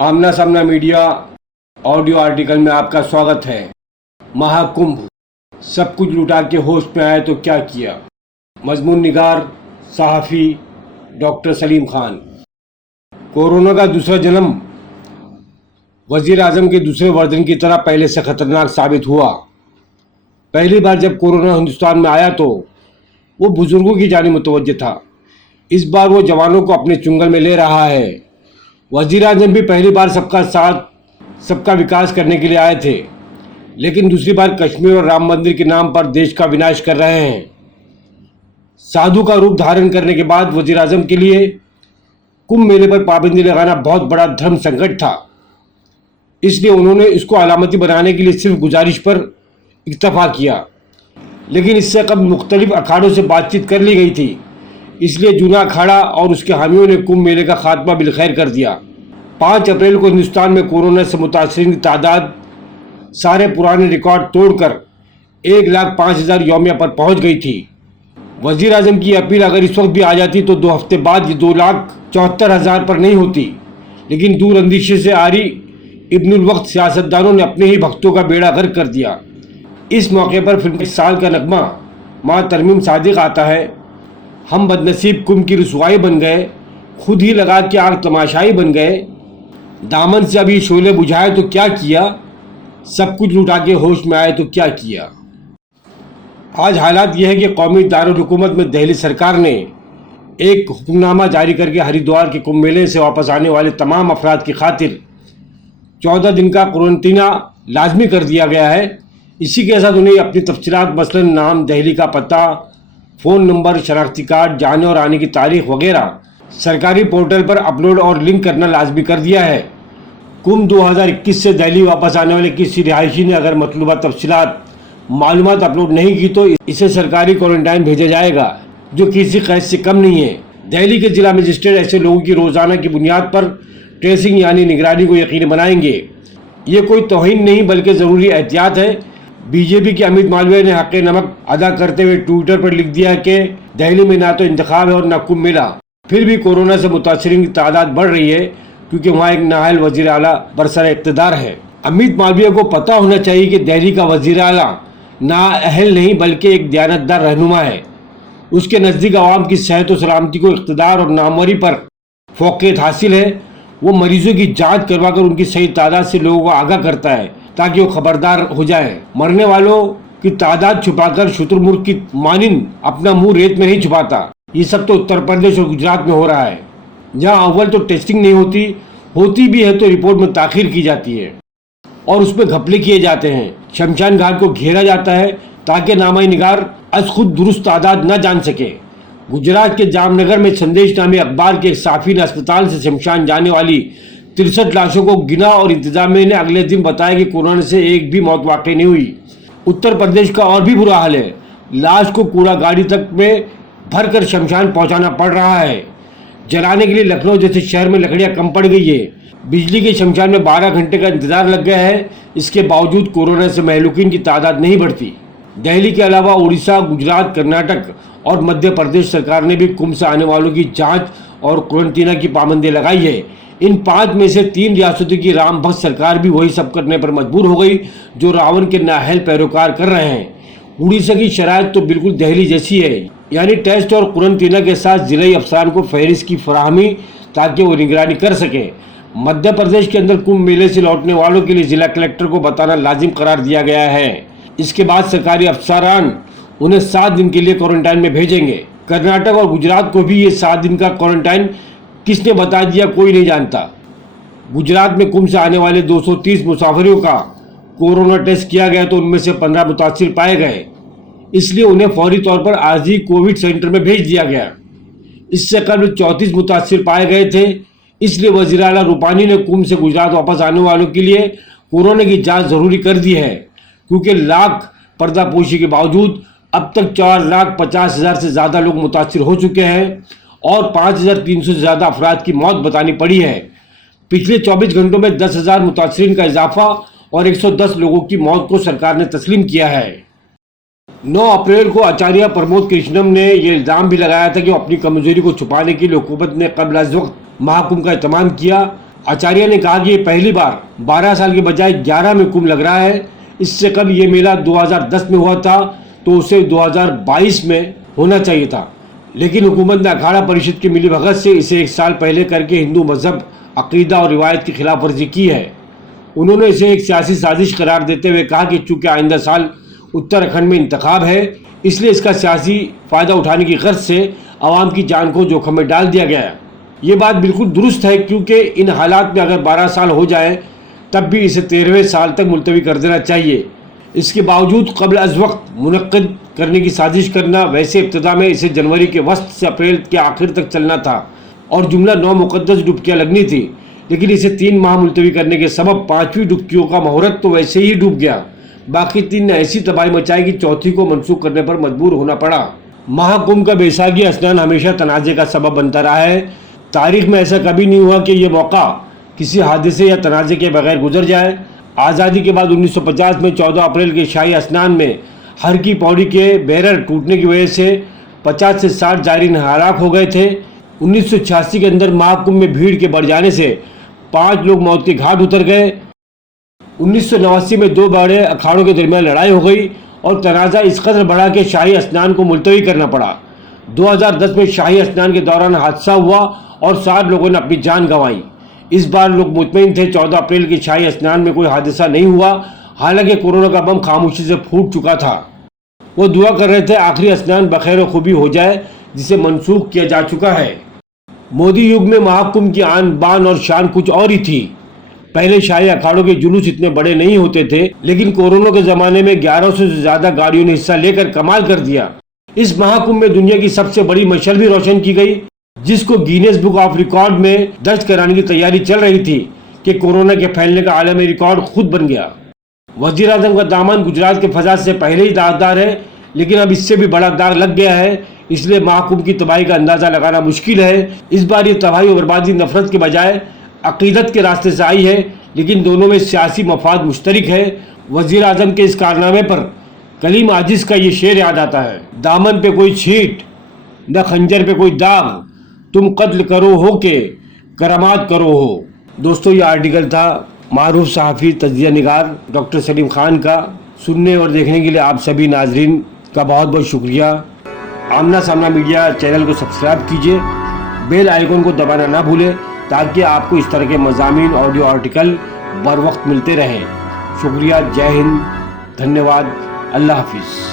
आमना सामना media audio article में आपका स्वागत है। महाकुंभ, सब कुछ लुटा के होश में आए तो क्या किया। मजमून निगार सहाफ़ी डॉक्टर सलीम खान। कोरोना का दूसरा जन्म वजीर आजम के दूसरे वर्जन की तरह पहले से खतरनाक साबित हुआ। पहली बार जब कोरोना हिंदुस्तान में आया तो वो बुजुर्गों की जानिब मुतवज्जह था। इस बार वो जवानों को अपने चुंगल में ले रहा है। वजीर आजम भी पहली बार सबका साथ सबका विकास करने के लिए आए थे, लेकिन दूसरी बार कश्मीर और राम मंदिर के नाम पर देश का विनाश कर रहे हैं। साधु का रूप धारण करने के बाद वजीर आजम के लिए कुंभ मेले पर पाबंदी लगाना बहुत बड़ा धर्म संकट था। इसलिए उन्होंने इसको अलामती बनाने के लिए सिर्फ गुजारिश पर इक्तफा किया, लेकिन इससे कबल मुख्तलिफ अखाड़ों से बातचीत कर ली गई थी। इसलिए जूना अखाड़ा और उसके हामियों ने कुंभ मेले का खात्मा बिलखैर कर दिया। 5 अप्रैल को हिंदुस्तान में कोरोना से मुतासरीन की तादाद सारे पुराने रिकॉर्ड तोड़कर 1,05,000 यौमिया पर पहुंच गई थी। वजीर आजम की अपील अगर इस वक्त भी आ जाती तो 2 हफ्ते बाद ये 2,74,000 पर नहीं होती, लेकिन दूर अंदेशे से आरी इब्नुल वक्त सियासतदानों ने अपने ही भक्तों का बेड़ा गर्क कर दिया। इस मौके पर फिल्म इस साल का नगमा माँ तरमीम सादिक आता है। हम बदनसीब कुंभ की रुसवाई बन गए, खुद ही लगा के आग तमाशाई बन गए। दामन से अभी शोले बुझाए तो क्या किया, सब कुछ लुटा के होश में आए तो क्या किया। आज हालात यह है कि कौमी दारुल हुकूमत में दिल्ली सरकार ने एक हुक्मनामा जारी करके हरिद्वार के कुंभ मेले से वापस आने वाले तमाम अफराद की खातिर 14 दिन का क्वारंटीना लाजमी कर दिया गया है। इसी के साथ उन्हें अपनी तफसीलात मसलन नाम, दिल्ली का पता, फ़ोन नंबर, शनाख्ती कार्ड, जाने और आने की तारीख वगैरह सरकारी पोर्टल पर अपलोड और लिंक करना लाजमी कर दिया है। कुंभ 2021 से दिल्ली वापस आने वाले किसी रिहायशी ने अगर मतलूबा तफसीलात मालूमात अपलोड नहीं की तो इसे सरकारी क्वारंटाइन भेजा जाएगा, जो किसी कैद से कम नहीं है। दिल्ली के जिला मजिस्ट्रेट ऐसे लोगों की रोज़ाना की बुनियाद पर ट्रेसिंग यानी निगरानी को यकीनी बनाएंगे। ये कोई तौहीन नहीं बल्कि ज़रूरी एहतियात है। बीजेपी के अमित मालवीय ने हक़ नमक अदा करते हुए ट्विटर पर लिख दिया कि दिल्ली में ना तो इंतखाब है और ना कुंभ मेला, फिर भी कोरोना से मुतासरीन की तादाद बढ़ रही है क्योंकि वहाँ एक नाअहल वज़ीर आला बरसर इक़्तिदार है। अमित मालवीय को पता होना चाहिए कि दिल्ली का वज़ीर आला नाअहल नहीं बल्कि एक दयानतदार रहनुमा है। उसके नज़दीक आवाम की सेहत और सलामती को इक़्तिदार और नामवरी पर फ़ौक़ियत हासिल है। वो मरीजों की जाँच करवा कर उनकी सही तादाद से लोगों को आगाह करता है ताकि वो खबरदार हो जाए। मरने वालों की तादाद छुपाकर शुतुरमुर्ग की मानिंद अपना मुंह रेत में नहीं छुपाता। ये सब तो उत्तर प्रदेश और गुजरात में हो रहा है, जहां अव्वल तो टेस्टिंग नहीं होती भी है तो रिपोर्ट में ताख़ीर की जाती है और उसमें घपले किए जाते हैं। शमशान घाट को घेरा जाता है ताकि नामा निगार अज खुद दुरुस्त तादाद न जान सके। गुजरात के जामनगर में संदेश नामे अखबार के एक साफ़ी ने अस्पताल से शमशान जाने वाली 63 लाशों को गिना और इंतजामिया ने अगले दिन बताया कि कोरोना से एक भी मौत वाकई नहीं हुई। उत्तर प्रदेश का और भी बुरा हाल है। लाश को कूड़ा गाड़ी तक में भरकर शमशान पहुंचाना पड़ रहा है। जलाने के लिए लखनऊ जैसे शहर में लकड़ियां कम पड़ गई है। बिजली के शमशान में 12 घंटे का इंतजार लग गया है। इसके बावजूद कोरोना से महलूकीन की तादाद नहीं बढ़ती। दिल्ली के अलावा उड़ीसा, गुजरात, कर्नाटक और मध्य प्रदेश सरकार ने भी कुंभ से आने वालों की जाँच और क्वारंटीना की पाबंदी लगाई है। इन 5 में से 3 रियासतों की राम भक्त सरकार भी वही सब करने पर मजबूर हो गई जो रावण के नाअहल पैरोकार कर रहे हैं। उड़ीसा की शराइत तो बिल्कुल दिल्ली जैसी है, यानी टेस्ट और क्वारंटीना के साथ जिला अफसरान को फहरिस्त की फराहमी ताकि वो निगरानी कर सके। मध्य प्रदेश के अंदर कुंभ मेले से लौटने वालों के लिए जिला कलेक्टर को बताना लाजिम करार दिया गया है। इसके बाद सरकारी अफसरान उन्हें 7 दिन के लिए क्वारंटाइन में भेजेंगे। कर्नाटक और गुजरात को भी ये 7 दिन का क्वारंटाइन किसने बता दिया कोई नहीं जानता। गुजरात में कुंभ से आने वाले 230 मुसाफिरों का कोरोना टेस्ट किया गया तो उनमें से 15 मुतासिर पाए गए, इसलिए उन्हें फौरी तौर पर आज ही कोविड सेंटर में भेज दिया गया। इससे कल 34 मुतासिर पाए गए थे, इसलिए वज़ीर आला रूपानी ने कुंभ से गुजरात वापस आने वालों के लिए कोरोना की जांच ज़रूरी कर दी है, क्योंकि लाख पर्दापोशी के बावजूद अब तक 4,50,000 से ज़्यादा लोग मुतासिर हो चुके हैं और 5,300 से ज़्यादा अफराद की मौत बतानी पड़ी है। पिछले 24 घंटों में 10,000 मुतासिरीन का इजाफा और 110 लोगों की मौत को सरकार ने तस्लीम किया है। 9 अप्रैल को आचार्य प्रमोद कृष्णम ने यह इल्ज़ाम भी लगाया था कि अपनी कमजोरी को छुपाने के लिए हुकूमत ने कबल अज़ वक्त महाकुंभ का एहतमाम किया आचार्य ने कहा कि ये पहली बार 12 साल के बजाय 11 में कुंभ लग रहा है। इससे कल ये मेला 2010 में हुआ था तो उसे 2022 में होना चाहिए था, लेकिन हुकूमत ने अखाड़ा परिषद की मिलीभगत से इसे 1 साल पहले करके हिंदू मजहब, अकीदा और रिवायत की खिलाफ वर्जी की है। उन्होंने इसे एक सियासी साजिश करार देते हुए कहा कि चूंकि आइंदा साल उत्तराखंड में इंतखाब है, इसलिए इसका सियासी फ़ायदा उठाने की गर्ज से आवाम की जान को जोखिम में डाल दिया गया है। ये बात बिल्कुल दुरुस्त है, क्योंकि इन हालात में अगर 12 साल हो जाए तब भी इसे 13वें साल तक मुलतवी कर देना चाहिए। इसके बावजूद कबल अज़ वक्त मुनक्किद करने की साजिश करना, वैसे इब्तिदा में इसे जनवरी के वस्त से अप्रैल के आखिर तक चलना था और जुमला 9 मुक़द्दस डुबकियाँ लगनी थी, लेकिन इसे 3 माह मुलतवी करने के सबब 5वीं डुबकियों का मुहूर्त तो वैसे ही डूब गया। बाकी 3 ने ऐसी तबाही मचाई कि चौथी को मनसूख करने पर मजबूर होना पड़ा। महाकुंभ का बैसाखी स्नान हमेशा तनाज़े का सबब बनता रहा है। तारीख में ऐसा कभी नहीं हुआ कि यह मौका किसी हादसे या तनाज़े के बगैर गुजर जाए। आज़ादी के बाद 1950 में 14 अप्रैल के शाही स्नान में हर की पौड़ी के बैरर टूटने की वजह से 50 से 60 जायरीन हलाक हो गए थे। 1986 के अंदर महाकुंभ में भीड़ के बढ़ जाने से 5 लोग मौत के घाट उतर गए। 1989 में 2 बड़े अखाड़ों के दरमियान लड़ाई हो गई और तनाज़ा इस कदर बढ़ा कि शाही स्नान को मुलतवी करना पड़ा। 2010 में शाही स्नान के दौरान हादसा हुआ और 7 लोगों ने अपनी जान गंवाई। इस बार लोग मुतमईन थे, 14 अप्रैल के शाही स्नान में कोई हादसा नहीं हुआ, हालांकि कोरोना का बम खामोशी से फूट चुका था। वो दुआ कर रहे थे आखिरी स्नान बखैर खूबी हो जाए, जिसे मनसूख किया जा चुका है। मोदी युग में महाकुंभ की आन बान और शान कुछ और ही थी। पहले शाही अखाड़ों के जुलूस इतने बड़े नहीं होते थे, लेकिन कोरोना के ज़माने में 1100 से ज़्यादा गाड़ियों ने हिस्सा लेकर कमाल कर दिया। इस महाकुंभ में दुनिया की सबसे बड़ी मशाल भी रोशन की गई, जिसको गिनीज बुक ऑफ रिकॉर्ड में दर्ज कराने की तैयारी चल रही थी कि कोरोना के फैलने का आलमी रिकॉर्ड खुद बन गया। वजीर आजम का दामन गुजरात के फसाद से पहले ही दागदार है, लेकिन अब इससे भी बड़ा दाग लग गया है, इसलिए महाकुंभ की तबाही का अंदाज़ा लगाना मुश्किल है। इस बार ये तबाही और बर्बादी नफरत के बजाय अकीदत के रास्ते से आई है, लेकिन दोनों में सियासी मफाद मुश्तरक है। वजीर आजम के इस कारनामे पर कलीम आजिज का ये शेर याद आता है, दामन पे कोई छींट न खंजर पे कोई दाग, तुम कत्ल करो हो के करामात करो हो। दोस्तों, ये आर्टिकल था मारूफ सहाफ़ी तज्ज़िया निगार डॉक्टर सलीम खान का। सुनने और देखने के लिए आप सभी नाजरीन का बहुत बहुत शुक्रिया। आमना सामना मीडिया चैनल को सब्सक्राइब कीजिए, बेल आइकन को दबाना ना भूलें, ताकि आपको इस तरह के मज़ामीन ऑडियो आर्टिकल बर वक्त मिलते रहें। शुक्रिया, जय हिंद, धन्यवाद, अल्लाह हाफिज़।